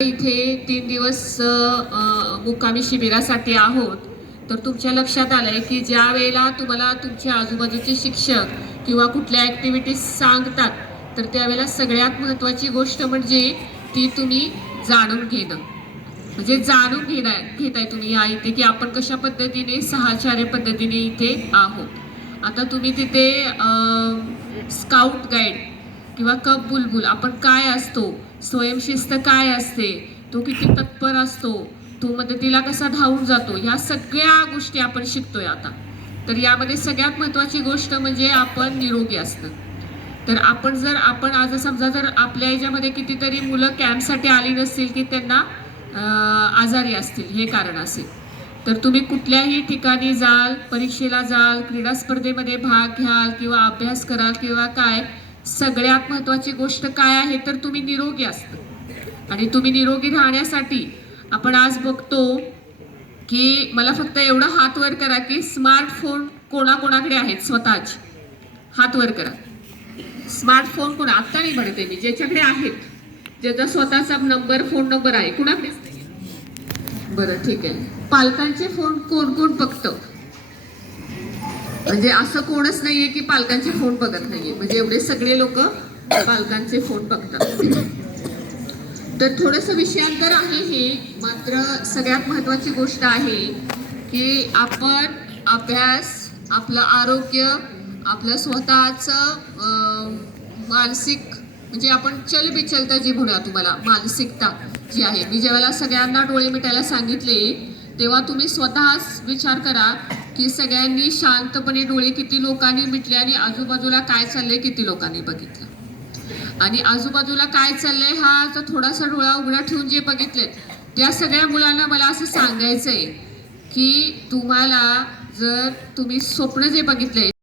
इथे 3 दिवस मुक्कामी शिबिरासाठी आहोत. तर तुमच्या लक्षात आलंय की ज्या वेळेला तुम्हाला तुमच्या आजूबाजूचे शिक्षक किंवा कुठल्या ॲक्टिव्हिटीज सांगतात, तर त्यावेळेला सगळ्यात महत्त्वाची गोष्ट म्हणजे ती तुम्ही जाणून घेणं. म्हणजे जाणून घेताय तुम्ही या इथे की आपण कशा पद्धतीने सहचार्य पद्धतीने इथे आहोत. आता तुम्ही तिथे स्काउट गाईड किंवा कप बुलबुल आपण काय असतो, स्वयंशिस्त काय असते, तो किती तत्पर असतो, तो मदतीला कसा धावून जातो, ह्या सगळ्या गोष्टी आपण शिकतोय आता. तर यामध्ये सगळ्यात महत्त्वाची गोष्ट म्हणजे आपण निरोगी असणं. तर आपण आज समजा जर आपल्या याच्यामध्ये कितीतरी मुलं कॅम्पसाठी आली नसतील की त्यांना आजारी असतील, हे कारण असेल, तर तुम्ही कुठल्याही ठिकाणी जाल, परीक्षेला जाल, क्रीडा स्पर्धेमध्ये भाग घ्याल किंवा अभ्यास कराल किंवा काय, सगळ्यात महत्त्वाची गोष्ट काय आहे तर तुम्ही निरोगी असता. आणि तुम्ही निरोगी राहण्यासाठी आपण आज बघतो की मला फक्त एवढा हात वर करा की स्मार्टफोन कोणाकोणाकडे आहेत स्वतःच, हात वर करा. स्मार्टफोन कोण आत्ता नाही म्हणते मी, ज्याच्याकडे आहेत, ज्याचा स्वतःचा फोन नंबर आहे, कुणाकडे? बरं ठीक आहे. पालकांचे फोन कोण कोण बघतं? म्हणजे असं कोणच नाहीये की पालकांचे फोन बघत नाहीये, म्हणजे एवढे सगळे लोक पालकांचे फोन बघतात. तर थोडस विषयांतर आहे हे, मात्र सगळ्यात महत्वाची गोष्ट आहे की आपण अभ्यास, आपलं आरोग्य, आपलं स्वतःचं मानसिक, म्हणजे आपण चलबिचलता जी म्हणूया तुम्हाला, मानसिकता जी आहे. मी ज्यावेळेला सगळ्यांना डोळे मिटायला सांगितले तेव्हा तुम्ही स्वतःच विचार करा की सगळ्यांनी शांतपणे डोळे किती लोकांनी मिटले आणि आजूबाजूला काय चाललंय किती लोकांनी बघितलं. आणि आजूबाजूला काय चाललंय हा जर थोडासा डोळा उघडा ठेवून जे बघितले त्या सगळ्या मुलांना मला असं सांगायचंय की तुम्हाला जर तुम्ही स्वप्न जे बघितलंय